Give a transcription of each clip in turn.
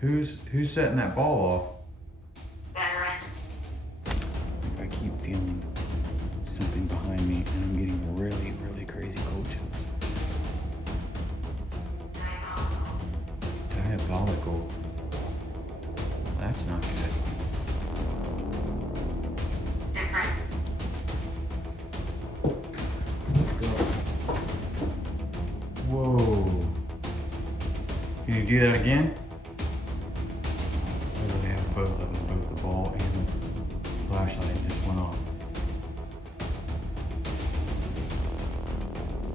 Who's setting that ball off? Veteran. I keep feeling something behind me, and I'm getting really, really crazy cold chills. Diabolical. That's not good. Different. Whoa. Can you do that again? Oh, they have both of them, both the ball and the flashlight just went off.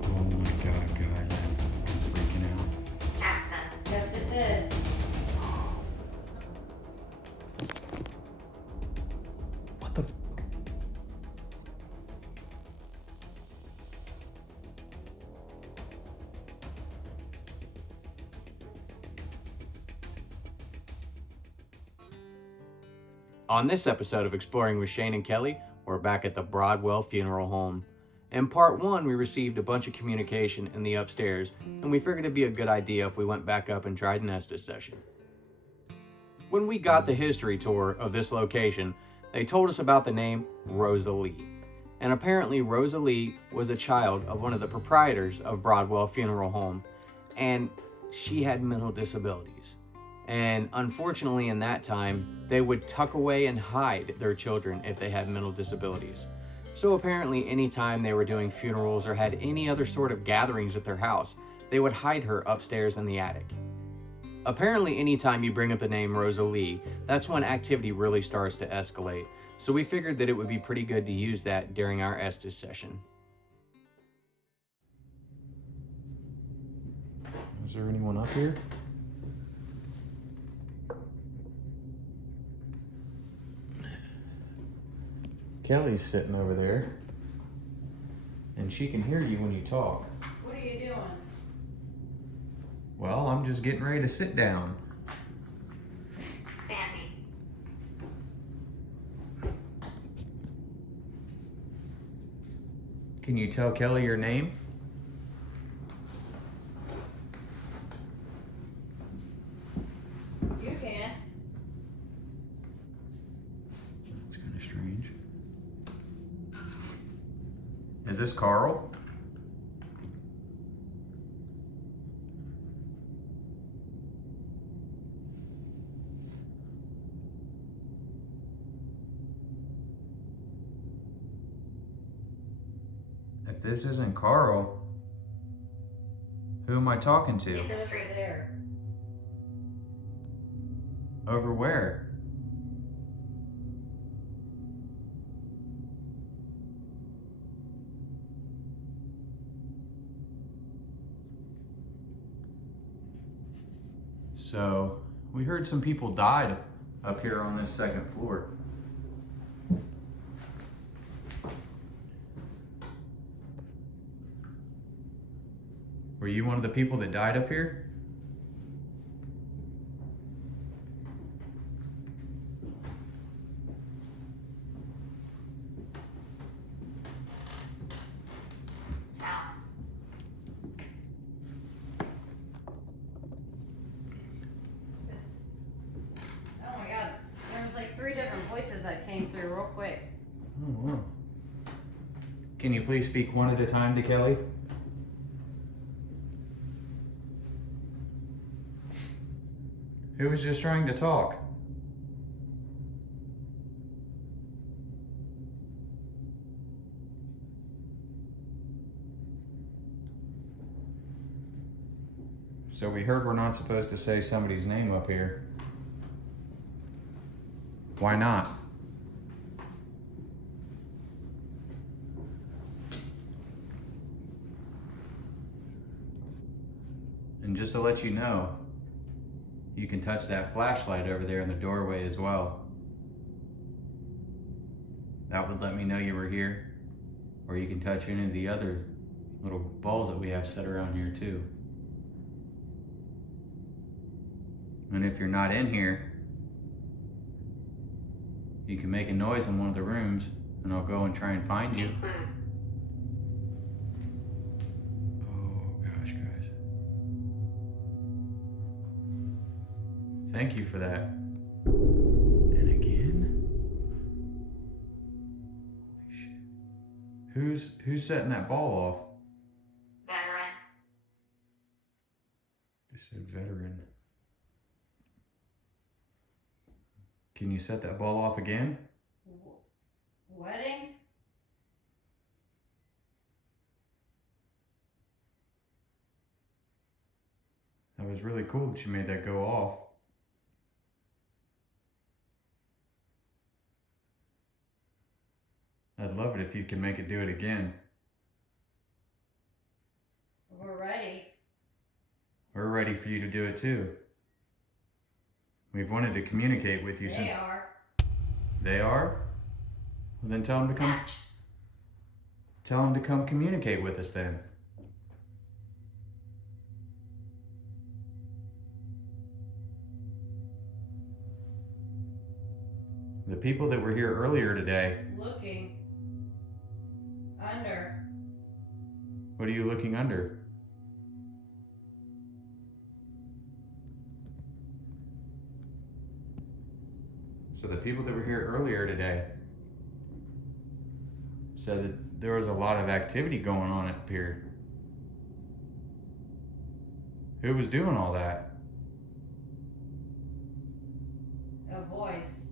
Oh my God, guys, I'm freaking out. Jackson. Yes, it did. What the f? On this episode of Exploring with Shane and Kelly, we're back at the Broadwell Funeral Home. In part 1, we received a bunch of communication in the upstairs, and we figured it'd be a good idea if we went back up and tried an Estes session. When we got the history tour of this location, they told us about the name Rosalie. And apparently Rosalie was a child of one of the proprietors of Broadwell Funeral Home, and she had mental disabilities. And unfortunately in that time, they would tuck away and hide their children if they had mental disabilities. So apparently anytime they were doing funerals or had any other sort of gatherings at their house, they would hide her upstairs in the attic. Apparently anytime you bring up the name Rosalie, that's when activity really starts to escalate. So we figured that it would be pretty good to use that during our Estes session. Is there anyone up here? Kelly's sitting over there, and she can hear you when you talk. What are you doing? Well, I'm just getting ready to sit down. Sandy. Can you tell Kelly your name? You can. That's kind of strange. Is this Carl? If this isn't Carl, who am I talking to? It's over there. Over where? So, we heard some people died up here on this second floor. Were you one of the people that died up here? Town. It's. Oh my God. There was like 3 different voices that came through real quick. Oh, wow. Can you please speak one at a time to Kelly? Who was just trying to talk? So we heard we're not supposed to say somebody's name up here. Why not? And just to let you know, you can touch that flashlight over there in the doorway as well. That would let me know you were here. Or you can touch any of the other little balls that we have set around here too. And if you're not in here, you can make a noise in one of the rooms and I'll go and try and find you. Include. Oh gosh, guys. Thank you for that. And again? Holy shit. Who's setting that ball off? Veteran. You said veteran. Can you set that ball off again? Wedding? That was really cool that you made that go off. I'd love it if you could make it do it again. We're ready. We're ready for you to do it too. We've wanted to communicate with you since... They are. They are? Well, then tell them to come... Match. Tell them to come communicate with us then. The people that were here earlier today, Looking. Under. what are you looking under? So the people that were here earlier today said that there was a lot of activity going on up here. Who was doing all that? A voice.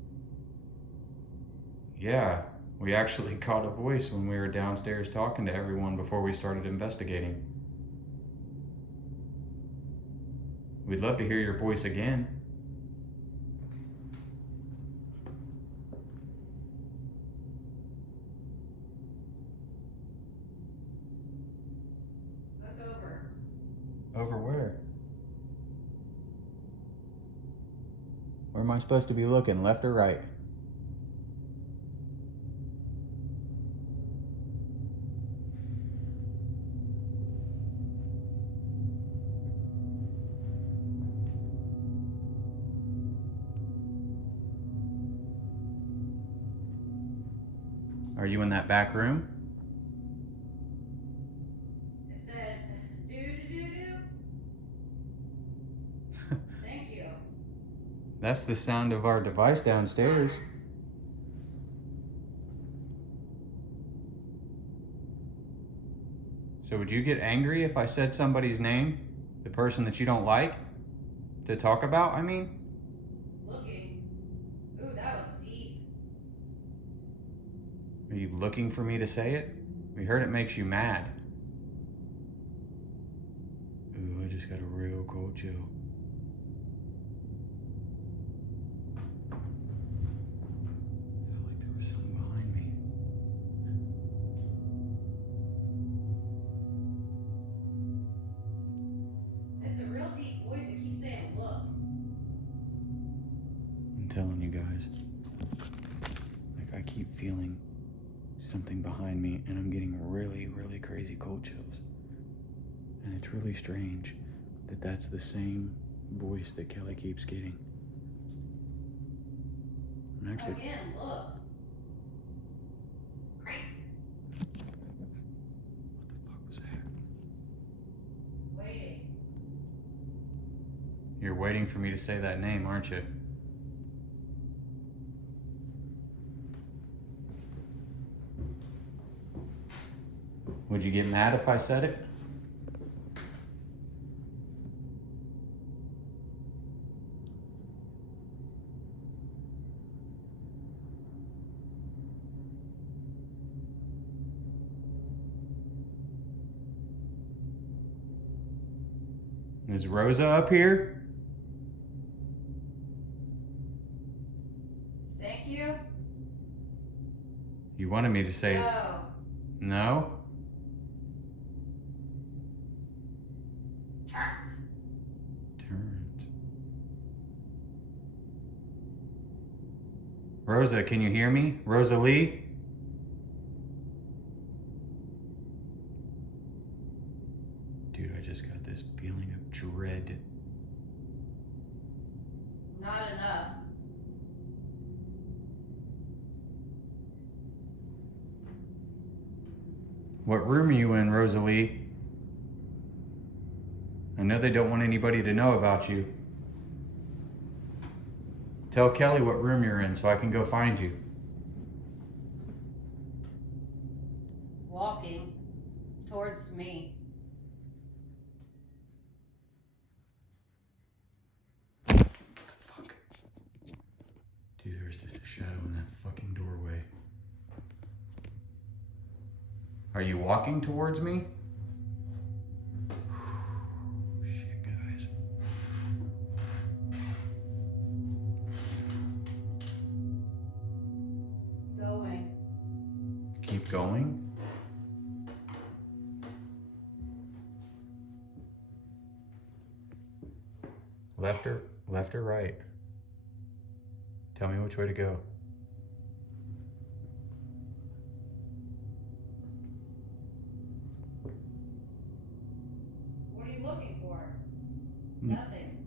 Yeah, we actually caught a voice when we were downstairs talking to everyone before we started investigating. We'd love to hear your voice again. Look over. Over where? Where am I supposed to be looking, left or right? Are you in that back room? It said, do. Thank you. That's the sound of our device downstairs. So would you get angry if I said somebody's name? The person that you don't like? To talk about, I mean? Looking. Ooh, that was deep. Are you looking for me to say it? We heard it makes you mad. Ooh, I just got a real cold chill. Felt like there was something behind me. It's a real deep voice. It keeps saying, look. I'm telling you guys, like I keep feeling something behind me and I'm getting really, really crazy cold chills. And it's really strange that that's the same voice that Kelly keeps getting. I'm actually... Again, look. Great. What the fuck was that? Waiting. You're waiting for me to say that name, aren't you? Would you get mad if I said it? Is Rosa up here? Thank you. You wanted me to say No. no? Turns. Turns. Rosa, can you hear me? Rosa Lee? Dude, I just got this feeling of dread. Not enough. What room are you in, Rosalie? I know they don't want anybody to know about you. Tell Kelly what room you're in so I can go find you. Walking towards me. What the fuck? Dude, there's just a shadow in that fucking doorway. Are you walking towards me? Shit, guys. Going. Keep going. Left or right? Tell me which way to go. What are you looking for? Mm. Nothing.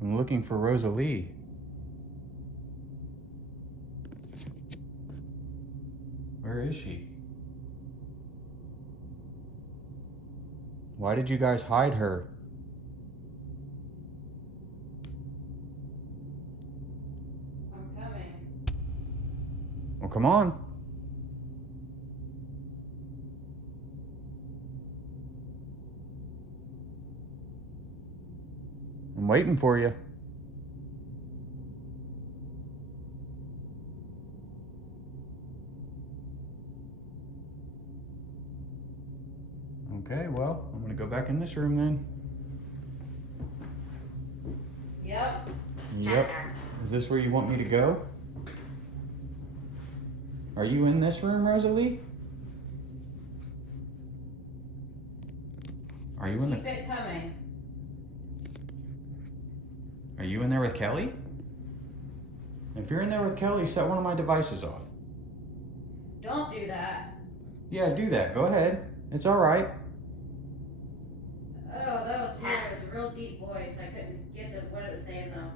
I'm looking for Rosalie. Where is she? Why did you guys hide her? I'm coming. Well, come on. I'm waiting for you. Okay, well, I'm gonna go back in this room then. Yep. Yep. Is this where you want me to go? Are you in this room, Rosalie? Are you in Keep it coming. Are you in there with Kelly? If you're in there with Kelly, set one of my devices off. Don't do that. Yeah, do that. Go ahead. It's all right. Oh, that was weird. It was a real deep voice. I couldn't get what it was saying though.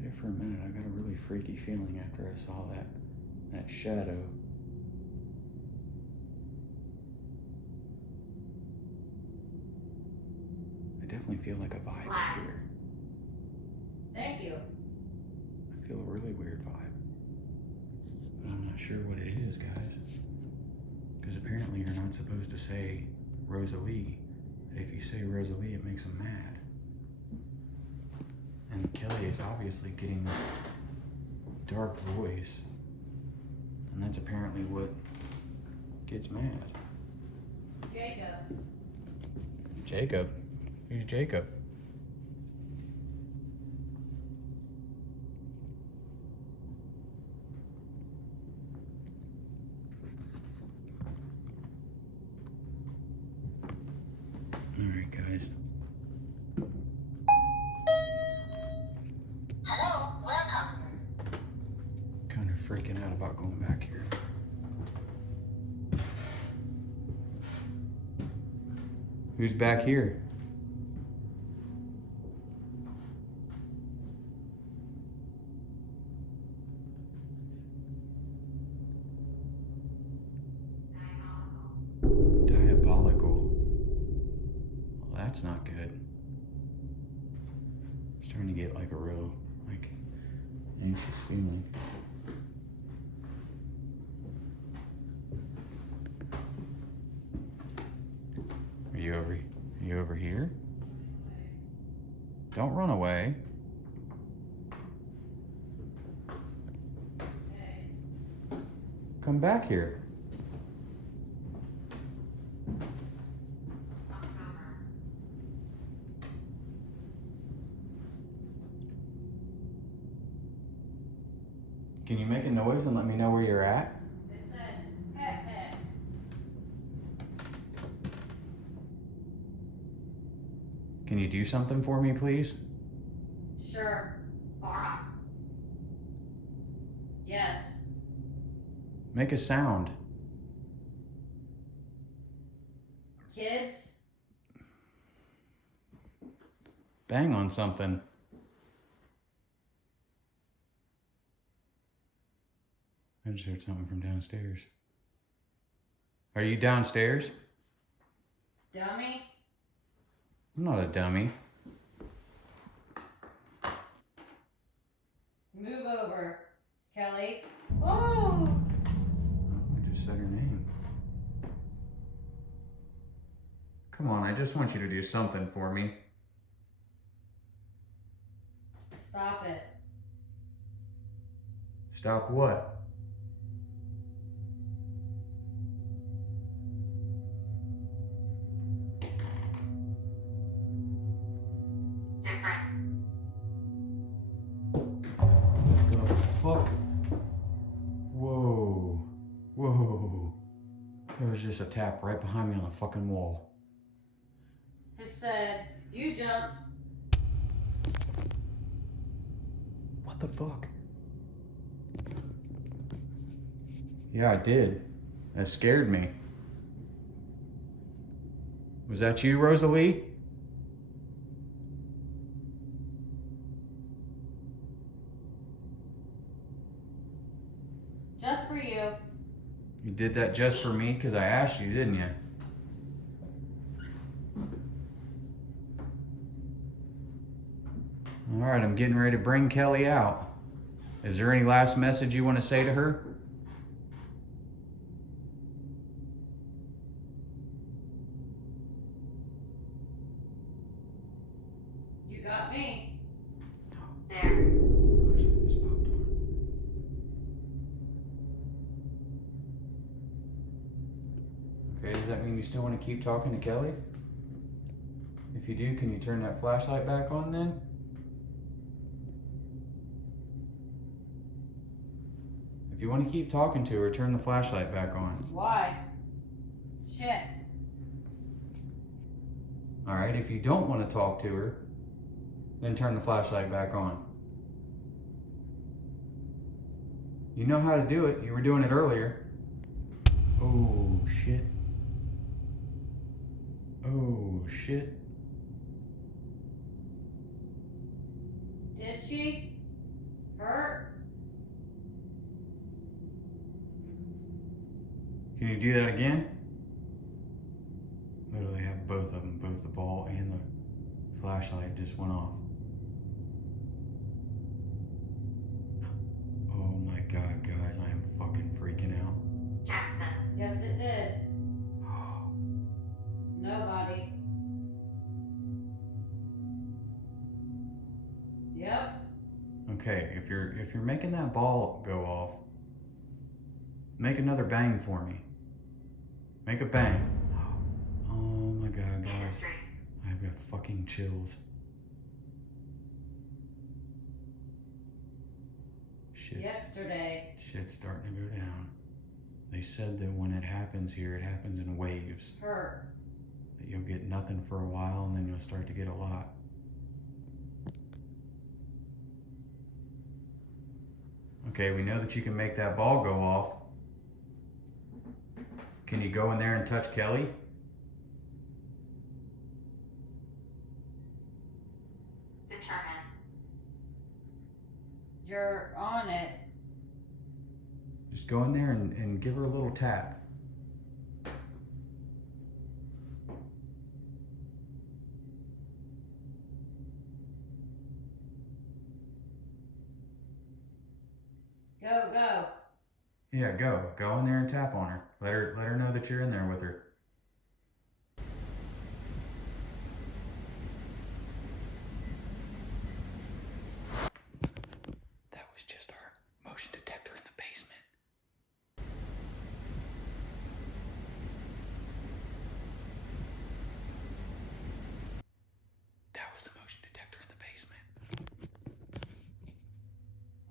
There for a minute, I got a really freaky feeling after I saw that shadow. I definitely feel like a vibe here. Thank you. I feel a really weird vibe. But I'm not sure what it is, guys. Because apparently you're not supposed to say Rosalie. But if you say Rosalie, it makes them mad. And Kelly is obviously getting dark voice. And that's apparently what gets mad. Jacob. Jacob? Who's Jacob? Alright, guys. Hello, welcome. Kind of freaking out about going back here. Who's back here? Diabolical. Well, that's not good. I'm starting to get like a real, anxious feeling. Are you over here? Don't run away. Come back here. Can you make a noise and let me know where you're at? It said, heh heh. Can you do something for me, please? Sure. Yes. Make a sound. Kids? Bang on something. I just heard something from downstairs. Are you downstairs? Dummy? I'm not a dummy. Move over, Kelly. Oh! I just said her name. Come on, I just want you to do something for me. Stop it. Stop what? Different. The fuck? Whoa. Whoa. There was just a tap right behind me on the fucking wall. It said, you jumped. What the fuck? Yeah, I did. That scared me. Was that you, Rosalie? Just for you. You did that just for me because I asked you, didn't you? All right, I'm getting ready to bring Kelly out. Is there any last message you want to say to her? You got me. There. Flashlight just popped on. Okay, does that mean you still want to keep talking to Kelly? If you do, can you turn that flashlight back on then? If you want to keep talking to her, turn the flashlight back on. Why? Shit. All right, if you don't want to talk to her, then turn the flashlight back on. You know how to do it. You were doing it earlier. Oh, shit. Oh, shit. Did she? Hurt? Can you do that again? Literally have both of them, both the ball and the flashlight just went off. Oh my god, guys, I am fucking freaking out. Jackson. Yes, it did. Nobody. Yep. Okay, if you're making that ball go off, make another bang for me. Make a bang. Oh my god, guys. Industry. I've got fucking chills. Yesterday. Shit's starting to go down. They said that when it happens here, it happens in waves. Hurt. That you'll get nothing for a while and then you'll start to get a lot. Okay, we know that you can make that ball go off. Can you go in there and touch Kelly? Determine. You're on it. Just go in there and give her a little tap. Go, go. Yeah, go. Go in there and tap on her. Let her know that you're in there with her. That was just our motion detector in the basement. That was the motion detector in the basement.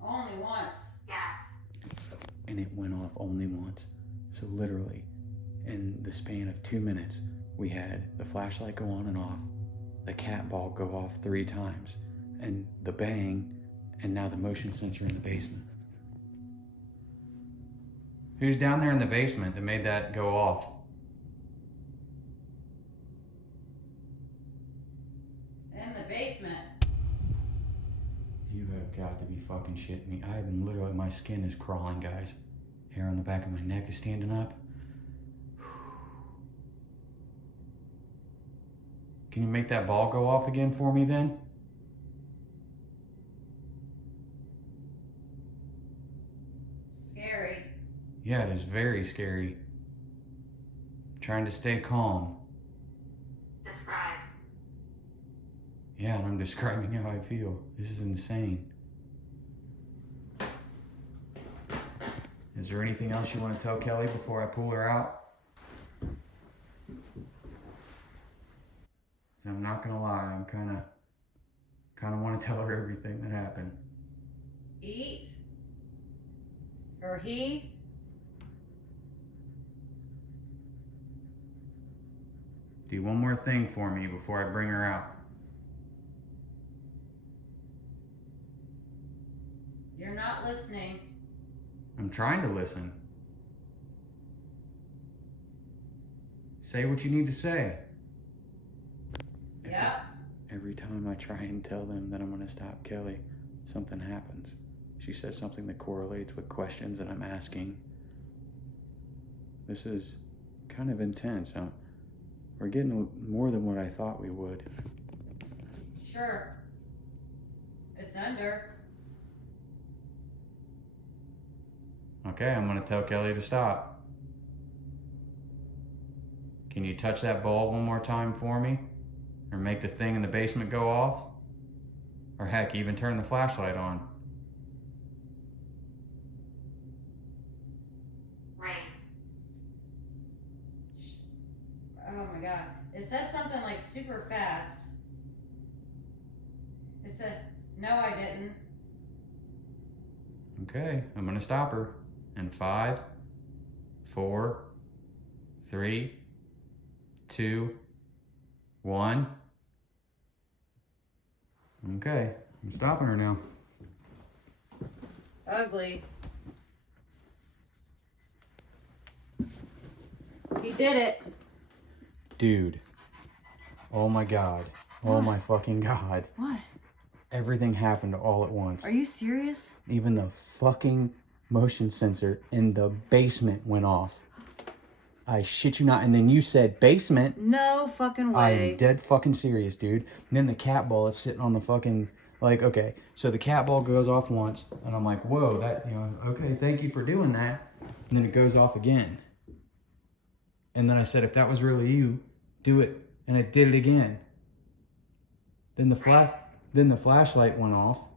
Only once. Yes. And it went off only once. So literally, in the span of 2 minutes, we had the flashlight go on and off, the cat ball go off 3 times, and the bang, and now the motion sensor in the basement. Who's down there in the basement that made that go off? In the basement. You have got to be fucking shitting me. I'm literally, my skin is crawling, guys. Hair on the back of my neck is standing up. Can you make that ball go off again for me then? Yeah, it is very scary. Trying to stay calm. Describe. Yeah, and I'm describing how I feel. This is insane. Is there anything else you want to tell Kelly before I pull her out? I'm not gonna lie, I'm kind of want to tell her everything that happened. Eat. Or he. Do one more thing for me before I bring her out. You're not listening. I'm trying to listen. Say what you need to say. Yep. Every time I try and tell them that I'm going to stop Kelly, something happens. She says something that correlates with questions that I'm asking. This is kind of intense. We're getting more than what I thought we would. Sure. It's under. Okay, I'm gonna tell Kelly to stop. Can you touch that bulb one more time for me? Or make the thing in the basement go off? Or heck, even turn the flashlight on. Rain. Oh my god. It said something like super fast. It said, no, I didn't. Okay, I'm gonna stop her. In 5, 4, 3, 2, 1. Okay, I'm stopping her now. Ugly. He did it. Dude. Oh my god. Oh my fucking god. What? Everything happened all at once. Are you serious? Even the fucking motion sensor in the basement went off. I shit you not. And then you said basement. No fucking I way. am dead fucking serious, dude. And then the cat ball is sitting on the fucking, like, okay. So the cat ball goes off once, and I'm like, whoa, that, okay, thank you for doing that. And then it goes off again. And then I said, if that was really you, do it. And it did it again. Then the flashlight went off.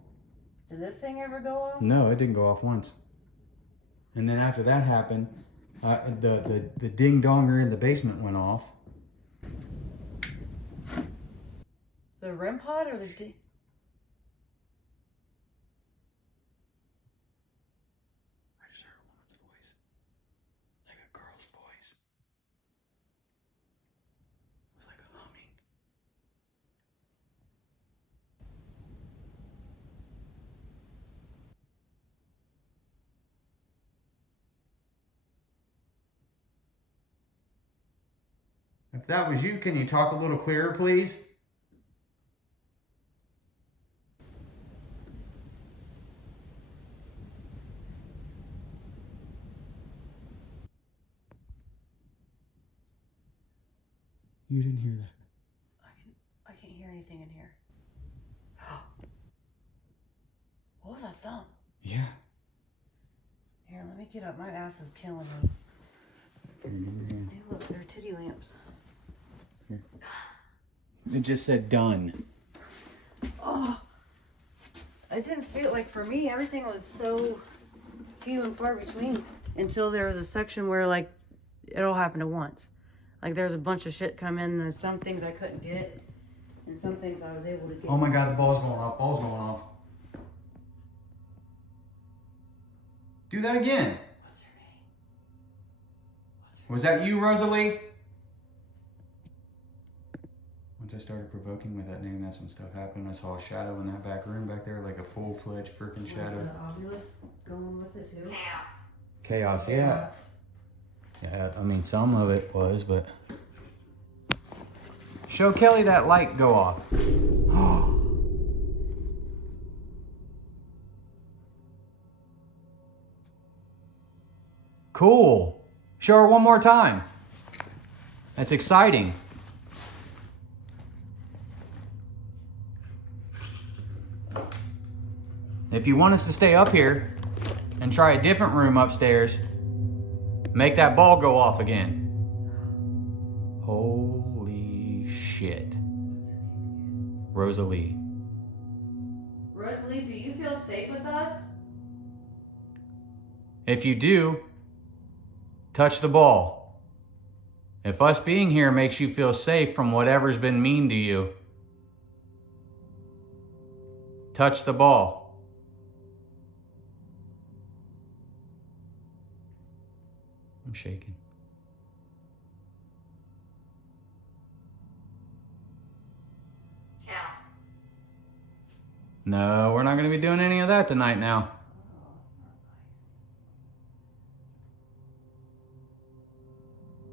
Did this thing ever go off? No, it didn't go off once. And then after that happened, the ding donger in the basement went off. The REM pod or the I just heard a woman's voice. Like a girl's voice. It was like a humming. If that was you, can you talk a little clearer, please? You didn't hear that. I can't hear anything in here. What was that thump? Yeah. Here, let me get up. My ass is killing me. Hey, look, they're titty lamps. It just said done. Oh, it didn't feel like, for me, everything was so few and far between until there was a section where, like, it all happened at once. Like, there was a bunch of shit come in, and some things I couldn't get, and some things I was able to get. Oh my god, the ball's going off. Ball's going off. Do that again. What's her name? Was that you, Rosalie? Once I started provoking with that name, that's when stuff happened. I saw a shadow in that back room back there, like a full-fledged freaking shadow. Was the Oculus going with it too? Chaos. Chaos, yeah. Yeah, I mean, some of it was, but... Show Kelly that light go off. Cool. Show her one more time. That's exciting. If you want us to stay up here and try a different room upstairs, Make that ball go off again. Holy shit. Rosalie. Rosalie, do you feel safe with us? If you do, touch the ball. If us being here makes you feel safe from whatever's been mean to you, touch the ball. I'm shaking. Kill. No, we're not going to be doing any of that tonight now. Oh, that's not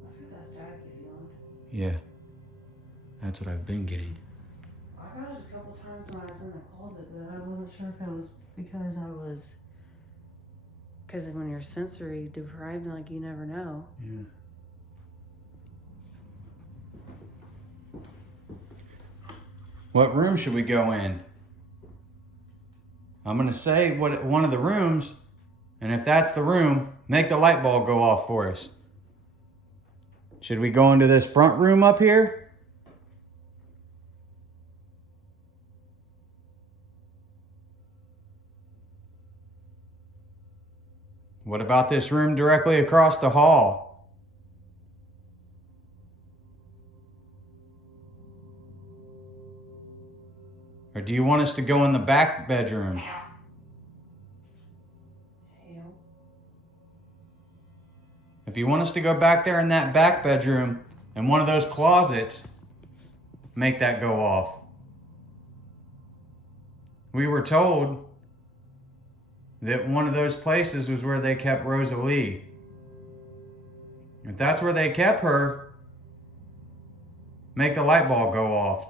nice. Let's get that staticky feeling. Yeah, that's what I've been getting. I got it a couple times when I was in the closet, but I wasn't sure if it was because because when you're sensory deprived, like you never know. Yeah. What room should we go in? I'm gonna say one of the rooms, and if that's the room, make the light bulb go off for us. Should we go into this front room up here? What about this room directly across the hall? Or do you want us to go in the back bedroom? Kill. Hell. If you want us to go back there in that back bedroom in one of those closets, make that go off. We were told that one of those places was where they kept Rosalie. If that's where they kept her, make the light bulb go off.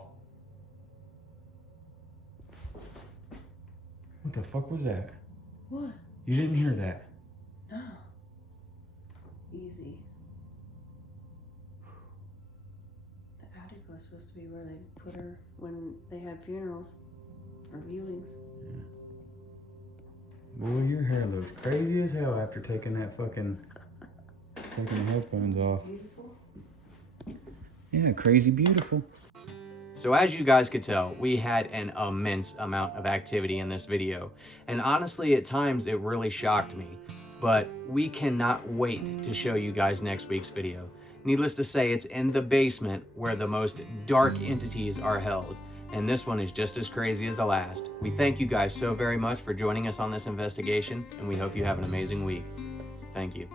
What the fuck was that? What? You didn't hear that? No. Easy. The attic was supposed to be where they put her when they had funerals or viewings. Boy, your hair looks crazy as hell after taking the headphones off. Beautiful. Yeah, crazy beautiful. So as you guys could tell, we had an immense amount of activity in this video. And honestly, at times it really shocked me. But we cannot wait to show you guys next week's video. Needless to say, it's in the basement where the most dark entities are held. And this one is just as crazy as the last. We thank you guys so very much for joining us on this investigation, and we hope you have an amazing week. Thank you.